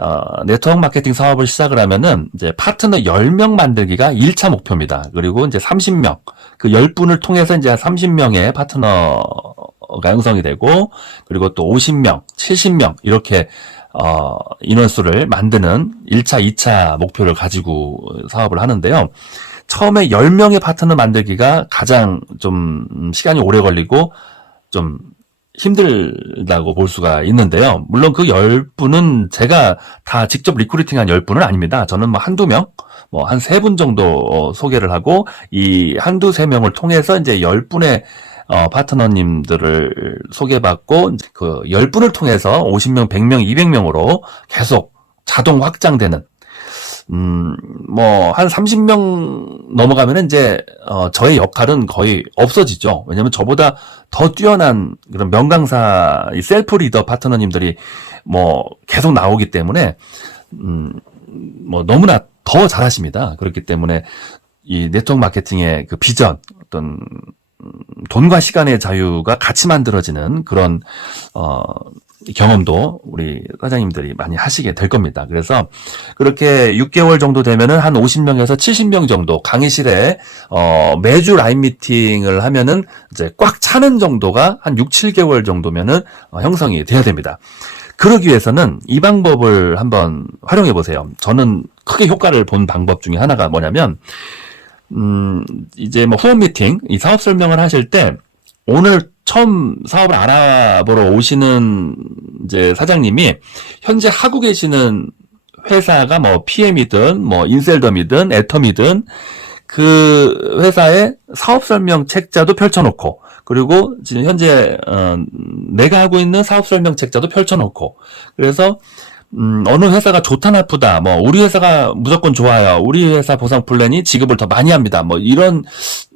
어, 네트워크 마케팅 사업을 시작을 하면은 이제 파트너 10명 만들기가 1차 목표입니다. 그리고 이제 30명, 그 10분을 통해서 이제 30명의 파트너가 형성이 되고 그리고 또 50명, 70명 이렇게 어, 인원수를 만드는 1차, 2차 목표를 가지고 사업을 하는데요. 처음에 10명의 파트너 만들기가 가장 좀 시간이 오래 걸리고 좀 힘들다고 볼 수가 있는데요. 물론 그 10분은 제가 다 직접 리크루팅한 10분은 아닙니다. 저는 뭐 한두 명, 뭐 한 세 분 정도 어, 소개를 하고 이 한두 세 명을 통해서 이제 10분의 어, 파트너님들을 소개받고 그 10분을 통해서 50명, 100명, 200명으로 계속 자동 확장되는 음, 뭐, 한 30명 넘어가면 이제, 어, 저의 역할은 거의 없어지죠. 왜냐면 저보다 더 뛰어난 그런 명강사, 이 셀프 리더 파트너님들이 뭐, 계속 나오기 때문에, 음, 뭐, 너무나 더 잘하십니다. 그렇기 때문에, 이 네트워크 마케팅의 그 비전, 어떤, 음, 돈과 시간의 자유가 같이 만들어지는 그런, 어, 경험도 우리 사장님들이 많이 하시게 될 겁니다. 그래서 그렇게 6개월 정도 되면은 한 50명에서 70명 정도 강의실에 어 매주 라인 미팅을 하면은 이제 꽉 차는 정도가 한 6, 7개월 정도면은 어, 형성이 돼야 됩니다. 그러기 위해서는 이 방법을 한번 활용해 보세요. 저는 크게 효과를 본 방법 중에 하나가 뭐냐면 음 이제 뭐 후원 미팅 이 사업 설명을 하실 때 오늘 처음 사업을 알아보러 오시는 이제 사장님이 현재 하고 계시는 회사가 뭐 PM이든 뭐 인셀덤이든 애텀이든 그 회사의 사업 설명 책자도 펼쳐놓고 그리고 지금 현재 어, 내가 하고 있는 사업 설명 책자도 펼쳐놓고 그래서 음, 어느 회사가 좋다 나쁘다, 뭐, 우리 회사가 무조건 좋아요. 우리 회사 보상 플랜이 지급을 더 많이 합니다. 뭐, 이런,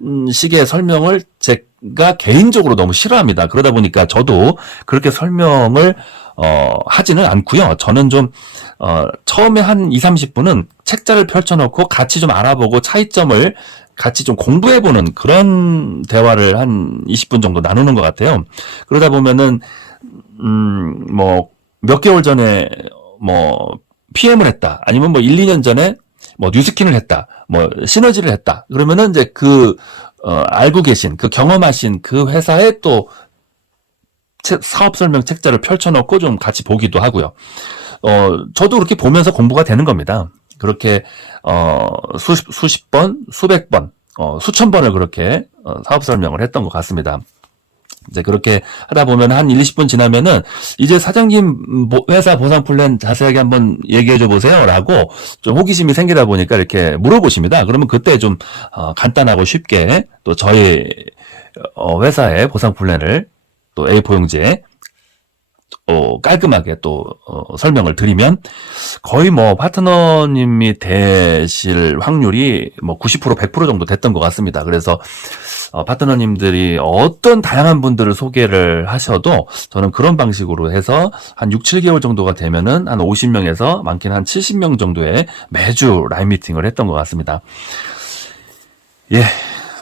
음, 식의 설명을 제가 개인적으로 너무 싫어합니다. 그러다 보니까 저도 그렇게 설명을, 어, 하지는 않고요 저는 좀, 어, 처음에 한 2, 30분은 책자를 펼쳐놓고 같이 좀 알아보고 차이점을 같이 좀 공부해보는 그런 대화를 한 20분 정도 나누는 것 같아요. 그러다 보면은, 음, 뭐, 몇 개월 전에 뭐 PM을 했다. 아니면 뭐 1, 2년 전에 뭐 뉴스킨을 했다. 뭐 시너지를 했다. 그러면은 이제 그 어, 알고 계신 그 경험하신 그 회사의 또 책- 사업 설명 책자를 펼쳐놓고 좀 같이 보기도 하고요. 어, 저도 그렇게 보면서 공부가 되는 겁니다. 그렇게 어, 수십, 수십 번, 수백 번, 어, 수천 번을 그렇게 어, 사업 설명을 했던 것 같습니다. 이제 그렇게 하다 보면 한 1, 20분 지나면은 이제 사장님 보- 회사 보상 플랜 자세하게 한번 얘기해 줘 보세요. 라고 좀 호기심이 생기다 보니까 이렇게 물어보십니다. 그러면 그때 좀 어, 간단하고 쉽게 또 저희 어, 회사의 보상 플랜을 또 A4 용지에 어, 깔끔하게 또 어, 설명을 드리면 거의 뭐 파트너님이 되실 확률이 뭐 90% 100% 정도 됐던 것 같습니다. 그래서 어, 파트너님들이 어떤 다양한 분들을 소개를 하셔도 저는 그런 방식으로 해서 한 6, 7개월 정도가 되면은 한 50명에서 많게는 한 70명 정도의 매주 라인 미팅을 했던 것 같습니다. 예,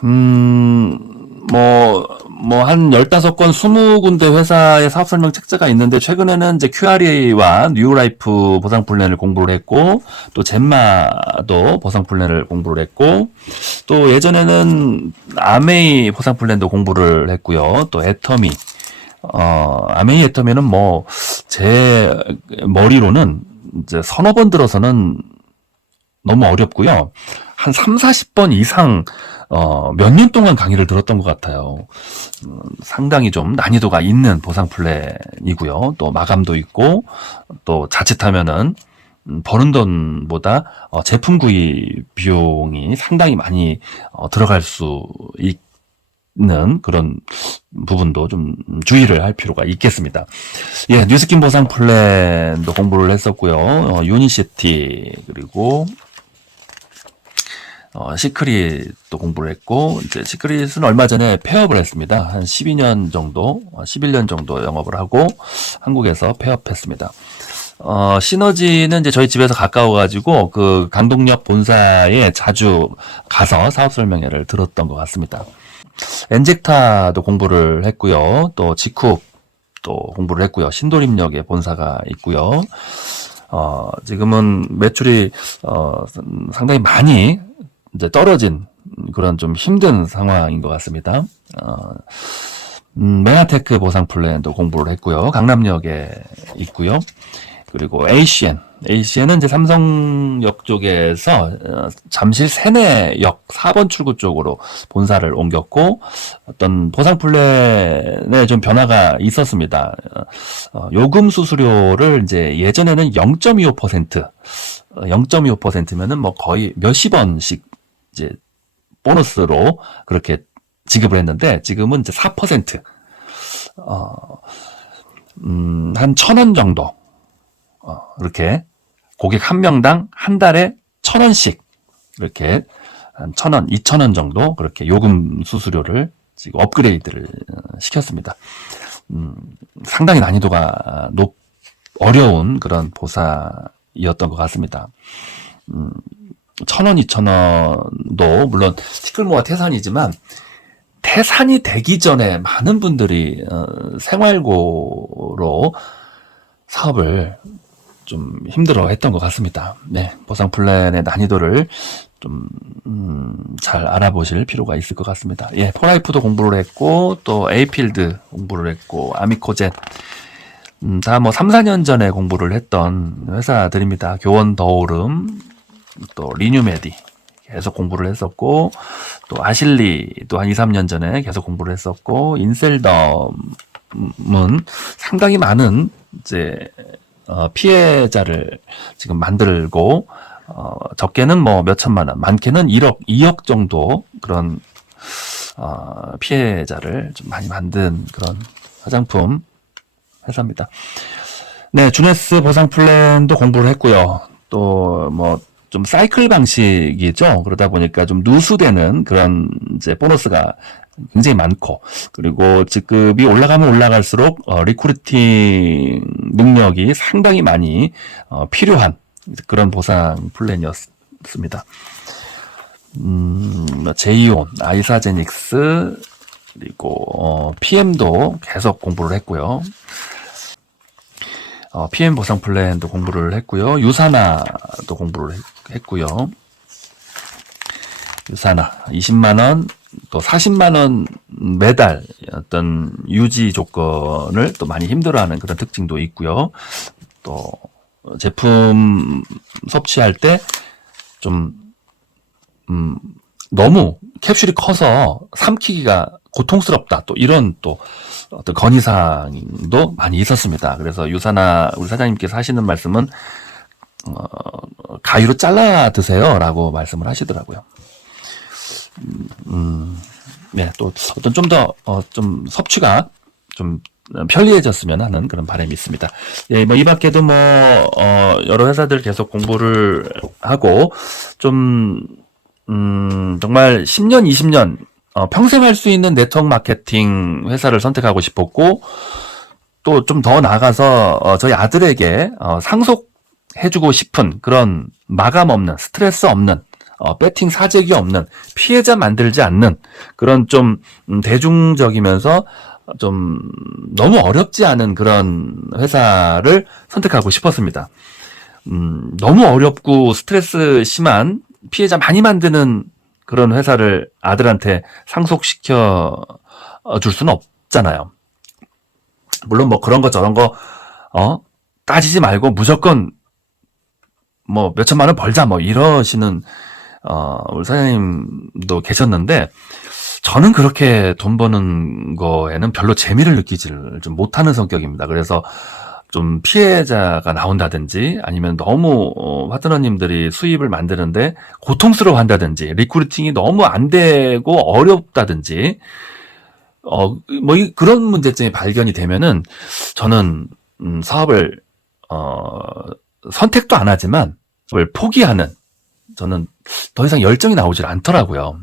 음, 뭐, 뭐, 한 15건, 20군데 회사의 사업 설명 책자가 있는데, 최근에는 이제 QRA와 뉴라이프 보상 플랜을 공부를 했고, 또 젠마도 보상 플랜을 공부를 했고, 또 예전에는 아메이 보상 플랜도 공부를 했고요. 또 애터미, 어, 아메이 애터미는 뭐, 제 머리로는 이제 서너 번 들어서는 너무 어렵고요. 한 3, 40번 이상 어, 몇 년 동안 강의를 들었던 것 같아요. 음, 상당히 좀 난이도가 있는 보상 플랜이고요. 또 마감도 있고 또 자칫하면은 음, 버는 돈보다 어, 제품 구입 비용이 상당히 많이 어, 들어갈 수 있는 그런 부분도 좀 주의를 할 필요가 있겠습니다. 예, 뉴스킨 보상 플랜도 공부를 했었고요. 어, 유니시티 그리고 어, 시크릿도 공부를 했고, 이제 시크릿은 얼마 전에 폐업을 했습니다. 한 12년 정도, 어, 11년 정도 영업을 하고 한국에서 폐업했습니다. 어, 시너지는 이제 저희 집에서 가까워가지고 그 강동역 본사에 자주 가서 사업 설명회를 들었던 것 같습니다. 엔젝타도 공부를 했고요. 또 직쿡도 공부를 했고요. 신도림역에 본사가 있고요. 어, 지금은 매출이, 어, 상당히 많이 이제 떨어진 그런 좀 힘든 상황인 것 같습니다. 어, 음, 메나테크 보상 플랜도 공부를 했고요. 강남역에 있고요. 그리고 ACN. ACN은 이제 삼성역 쪽에서 어, 잠실 세내역 4번 출구 쪽으로 본사를 옮겼고 어떤 보상 플랜에 좀 변화가 있었습니다. 어, 요금 수수료를 이제 예전에는 0.25% 0.25%면은 뭐 거의 몇십 원씩 이제 보너스로 그렇게 지급을 했는데 지금은 이제 4% 어, 음, 한 천 원 정도 어, 이렇게 고객 한 명당 한 달에 천 원씩 이렇게 한 천 원, 이천 원 정도 그렇게 요금 수수료를 지금 업그레이드를 어, 시켰습니다. 음, 상당히 난이도가 높 어려운 그런 보사이었던 것 같습니다. 음, 천 원, 이천 원도 물론 티끌모아 태산이지만 태산이 되기 전에 많은 분들이 어, 생활고로 사업을 좀 힘들어 했던 것 같습니다. 네, 보상 플랜의 난이도를 좀, 음, 잘 알아보실 필요가 있을 것 같습니다. 예, 포라이프도 공부를 했고, 또 에이필드 공부를 했고, 아미코젯, 음, 다 뭐 3, 4년 전에 공부를 했던 회사들입니다. 교원 더오름, 또 리뉴메디 계속 공부를 했었고, 또 아실리도 한 2, 3년 전에 계속 공부를 했었고, 인셀덤은 상당히 많은 이제 어, 피해자를 지금 만들고 어, 적게는 뭐 몇천만 원, 많게는 1억, 2억 정도 그런 어, 피해자를 좀 많이 만든 그런 화장품 회사입니다. 네, 주네스 보상 플랜도 공부를 했고요. 또 뭐 좀 사이클 방식이죠. 그러다 보니까 좀 누수되는 그런 이제 보너스가 굉장히 많고 그리고 직급이 올라가면 올라갈수록 어, 리크루팅 능력이 상당히 많이 어, 필요한 그런 보상 플랜이었습니다. 음, 제이온, 아이사제닉스 그리고 어, PM도 계속 공부를 했고요. 어, PM 보상 플랜도 공부를 했고요. 유사나도 공부를 했, 했고요. 유사나 20만 원, 또 40만 원 매달 어떤 유지 조건을 또 많이 힘들어하는 그런 특징도 있고요. 또 제품 섭취할 때좀 음, 너무 캡슐이 커서 삼키기가 고통스럽다. 또 이런 또 어떤 건의사항도 많이 있었습니다. 그래서 유사나 우리 사장님께서 하시는 말씀은 어, 가위로 잘라 드세요라고 말씀을 하시더라고요. 음, 네, 또 어떤 좀 더, 어, 좀 섭취가 좀 편리해졌으면 하는 그런 바람이 있습니다. 예, 뭐, 이 밖에도 뭐, 어, 여러 회사들 계속 공부를 하고, 좀, 음, 정말 10년, 20년, 어, 평생 할 수 있는 네트워크 마케팅 회사를 선택하고 싶었고, 또 좀 더 나아가서, 어, 저희 아들에게, 어, 상속 해주고 싶은 그런 마감 없는, 스트레스 없는, 어, 배팅 사재기 없는 피해자 만들지 않는 그런 좀 음, 대중적이면서 좀 너무 어렵지 않은 그런 회사를 선택하고 싶었습니다. 음, 너무 어렵고 스트레스 심한 피해자 많이 만드는 그런 회사를 아들한테 상속시켜 줄 수는 없잖아요. 물론 뭐 그런 거 저런 거, 어, 따지지 말고 무조건 뭐 몇천만 원 벌자 뭐 이러시는 어, 우리 사장님도 계셨는데, 저는 그렇게 돈 버는 거에는 별로 재미를 느끼지를 좀 못하는 성격입니다. 그래서 좀 피해자가 나온다든지 아니면 너무 어, 파트너님들이 수입을 만드는데 고통스러워 한다든지 리크루팅이 너무 안 되고 어렵다든지 어, 뭐 이- 그런 문제점이 발견이 되면은 저는 음, 사업을 어, 선택도 안 하지만 포기하는 저는 더 이상 열정이 나오질 않더라고요.